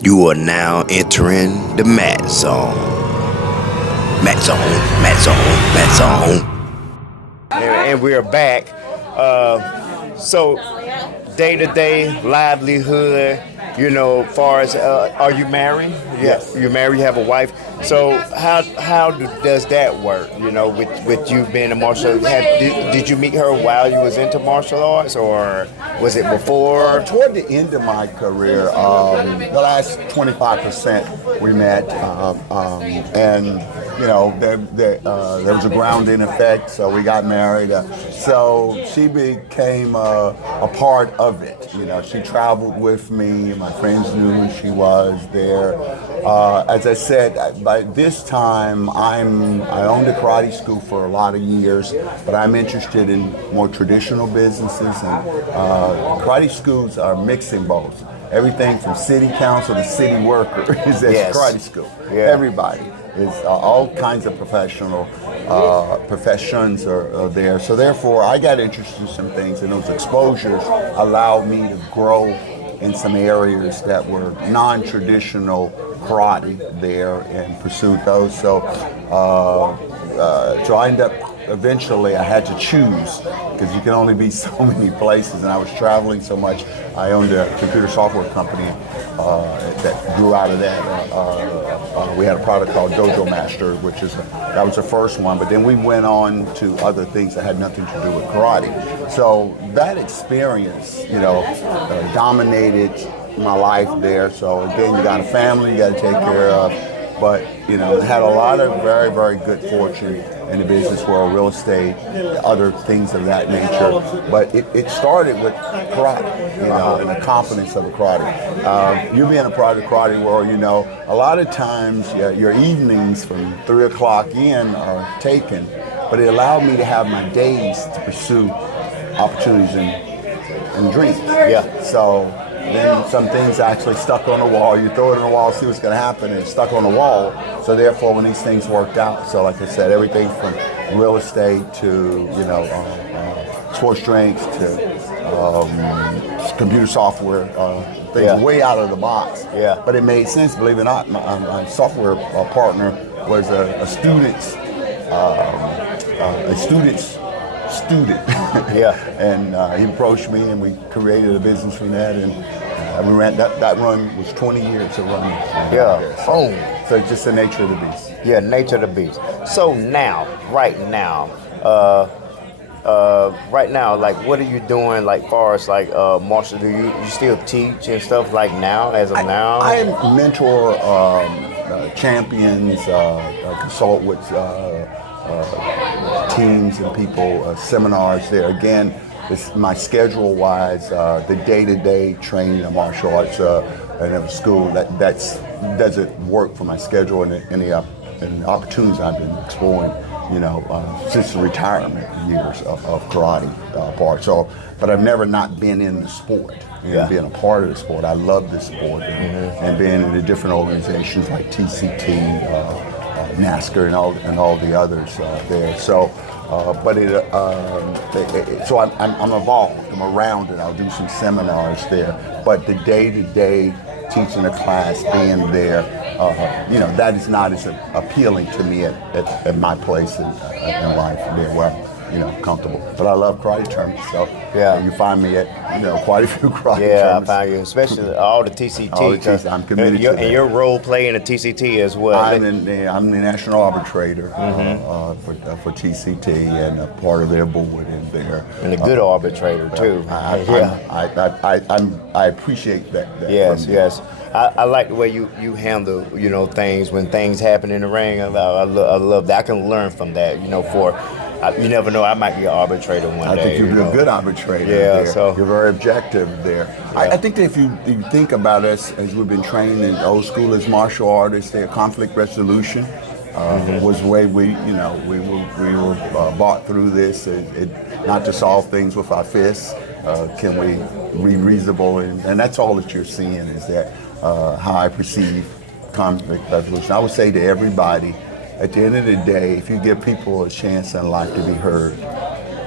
You are now entering the Mat Zone. Mat Zone, Mat Zone, Mat Zone. And we are back. So, day to day livelihood, far as are you married? Yeah, Yes. you're married, you have a wife. So, does that work, with you being a martial arts? Did you meet her while you was into martial arts, or was it before? Toward the end of my career, the last 25% we met, and there was a grounding effect, so we got married. So she became a part of it. She traveled with me. My friends knew who she was there. As I said, by this time, I owned a karate school for a lot of years, but I'm interested in more traditional businesses, and karate schools are mixing bowls. Everything from city council to city worker is at Yes. karate school. Yeah. Everybody is all kinds of professions are there. So therefore, I got interested in some things, and those exposures allowed me to grow in some areas that were non-traditional karate there and pursued those. So I ended up, eventually I had to choose because you can only be so many places, and I was traveling so much. I owned a computer software company that grew out of that. We had a product called Dojo Master, that was the first one, but then we went on to other things that had nothing to do with karate. So that experience, dominated my life there. So again, you got a family you got to take care of, but had a lot of very, very good fortune in the business world, real estate, other things of that nature. But it started with karate, and the confidence of the karate. You being a part of the karate world, a lot of times your evenings from 3 o'clock in are taken, but it allowed me to have my days to pursue opportunities and dreams. Yeah. So then some things actually stuck on the wall. You throw it on the wall, see what's going to happen, and it's stuck on the wall. So therefore, when these things worked out, so like I said, everything from real estate to sports drinks to computer software, things way out of the box. Yeah. But it made sense. Believe it or not, my software partner was a student's student. Yeah. And he approached me, and we created a business from that, and we ran that run was 20 years of running. Yeah. Oh. So it's just the nature of the beast. Yeah, nature of the beast. So now, right now, like, what are you doing, like, far as like martial? Do you still teach and stuff like now, as of now? I mentor champions, consult with teams and people, seminars there. Again, my schedule-wise, the day-to-day training of martial arts in a school that doesn't work for my schedule and the opportunities I've been exploring, since the retirement years of karate part. So, but I've never not been in the sport. Being a part of the sport. I love the sport, and being in the different organizations like TCT, NASCAR, and all the others there. So, so I'm involved. I'm around it. I'll do some seminars there. But the day-to-day teaching a class, being there, that is not as appealing to me at my place in life, there where I'm comfortable. But I love karate tournaments, so you find me at quite a few karate Yeah, tournaments. I find you, especially all the TCT. All the TCT, I'm committed to that. And your role play in the TCT as well. I'm the national arbitrator for TCT and a part of their board in there. And a good arbitrator too. I appreciate that. Yes. I like the way you handle things when things happen in the ring. I love that. I can learn from that. You never know. I might be an arbitrator one day. I think you'd be a good arbitrator. Yeah, there. so you're very objective there. Yeah. I think that if you think about us as we've been trained in old school as martial artists, their conflict resolution was the way we were brought through this. Not to solve things with our fists. Can we be reasonable? And that's all that you're seeing is that how I perceive conflict resolution. I would say to everybody, at the end of the day, if you give people a chance in life to be heard,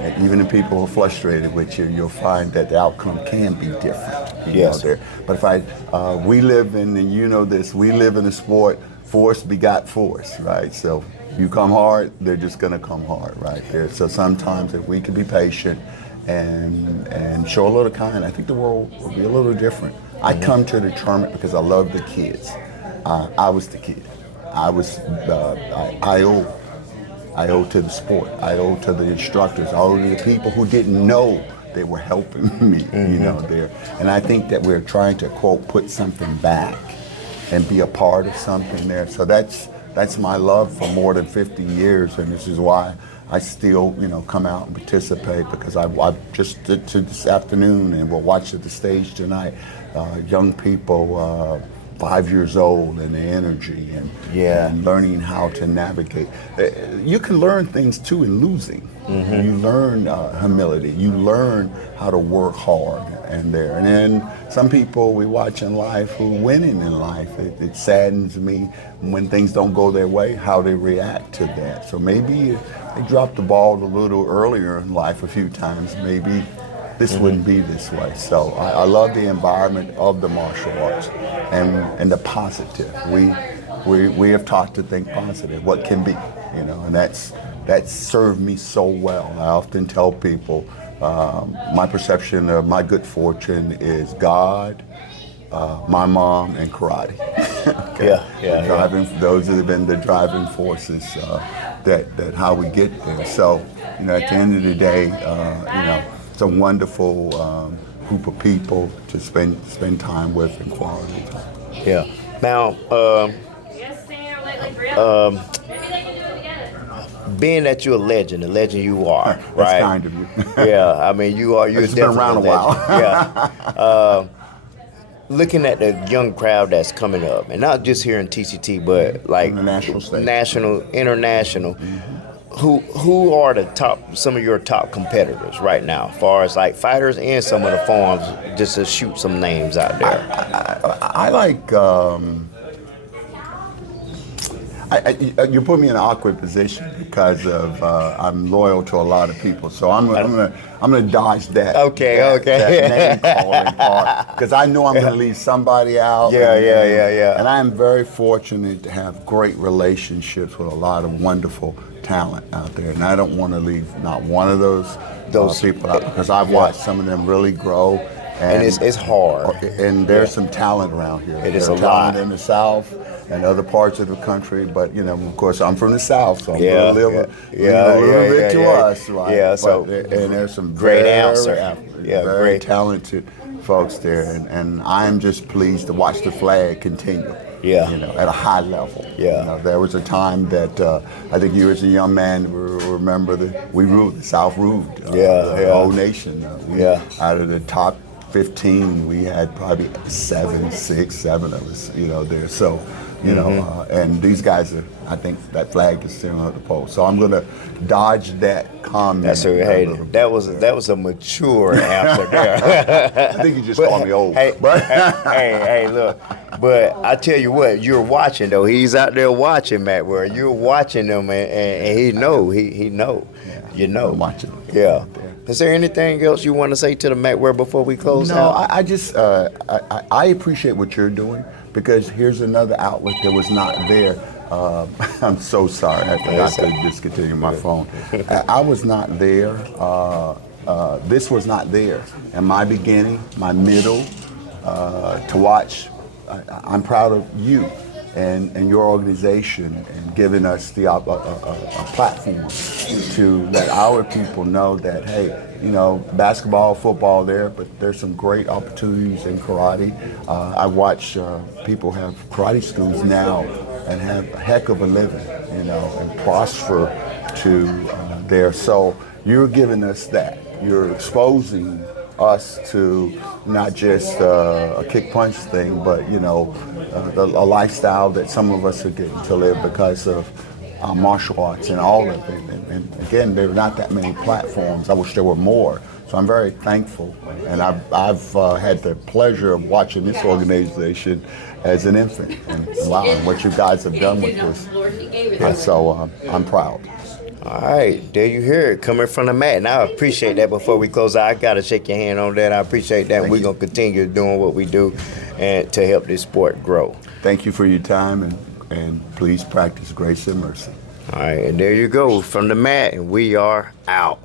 and even if people are frustrated with you, you'll find that the outcome can be different. Yes. there. But if we live in, and you know this, we live in a sport, force begot force, right? So you come hard, they're just gonna come hard, right there. So sometimes if we could be patient and show a little kind, I think the world will be a little different. I come to the tournament because I love the kids. I was the kid. I owe to the sport. I owe to the instructors. I owe to the people who didn't know they were helping me, there. And I think that we're trying to, quote, put something back and be a part of something there. So that's my love for more than 50 years, and this is why I still, come out and participate, because I just did to this afternoon, and we'll watch at the stage tonight, young people, 5 years old, and the energy and learning how to navigate. You can learn things too in losing. You learn humility. You learn how to work hard and then some people we watch in life who winning in life, it saddens me when things don't go their way, how they react to that. So maybe if they dropped the ball a little earlier in life a few times, maybe this wouldn't be this way. So I love the environment of the martial arts and the positive. We have taught to think positive, what can be, and that's served me so well. I often tell people my perception of my good fortune is God, my mom, and karate. Okay? Those have been the driving forces that how we get there. So at the end of the day, it's a wonderful group of people to spend time with and quality time. Yeah. Now, being that you're a legend, the legend you are, That's right? kind of you. Yeah, I mean, you are. You're It's been around a while. Yeah. Looking at the young crowd that's coming up, and not just here in TCT, but like On the national stage. national, international. Who are some of your top competitors right now, as far as like fighters and some of the forms, just to shoot some names out there? I like. You put me in an awkward position because of I'm loyal to a lot of people, so I'm gonna dodge that. Okay. That name calling part, because I know I'm gonna leave somebody out. Yeah. And I am very fortunate to have great relationships with a lot of wonderful talent out there, and I don't want to leave not one of those people out, because I've watched some of them really grow. And it's hard. And there's some talent around here. It is There's a lot. talent in the South and other parts of the country, but of course, I'm from the South, so I'm Yeah, going to leave a little bit to us, right? Yeah, so and there's some great very, answer. very Great. talented folks there, and I'm just pleased to watch the flag continue. Yeah. At a high level. Yeah. There was a time that I think you as a young man remember that we ruled, the South ruled the whole nation. Out of the top 15, we had probably 7 of us, there. So, and these guys are, I think that flag is still on the pole. So I'm going to dodge that comment. That was a mature answer there. I think you just called me old. Hey, look. But I tell you what, you're watching though. He's out there watching, Matt. Where you're watching him, and he know. I'm watching. Yeah. Is there anything else you want to say to the Matt Ware before we close out? No, I just I appreciate what you're doing, because here's another outlet that was not there. I'm so sorry. I forgot to discontinue my phone. I was not there. This was not there in my beginning, my middle. To watch, I'm proud of you and your organization, and giving us the a platform to let our people know that, hey, basketball, football there, but there's some great opportunities in karate. I watch people have karate schools now and have a heck of a living, and prosper to there. So you're giving us that. You're exposing us to not just a kick-punch thing, but a lifestyle that some of us are getting to live because of martial arts and all of it. And again, there are not that many platforms. I wish there were more. So I'm very thankful, and I've had the pleasure of watching this organization as an infant, and wow, what you guys have done with this. So I'm proud. All right, there you hear it coming from the mat. And I appreciate that. Before we close out, I got to shake your hand on that. I appreciate that. We're going to continue doing what we do and to help this sport grow. Thank you for your time, and please practice grace and mercy. All right, and there you go from the mat, and we are out.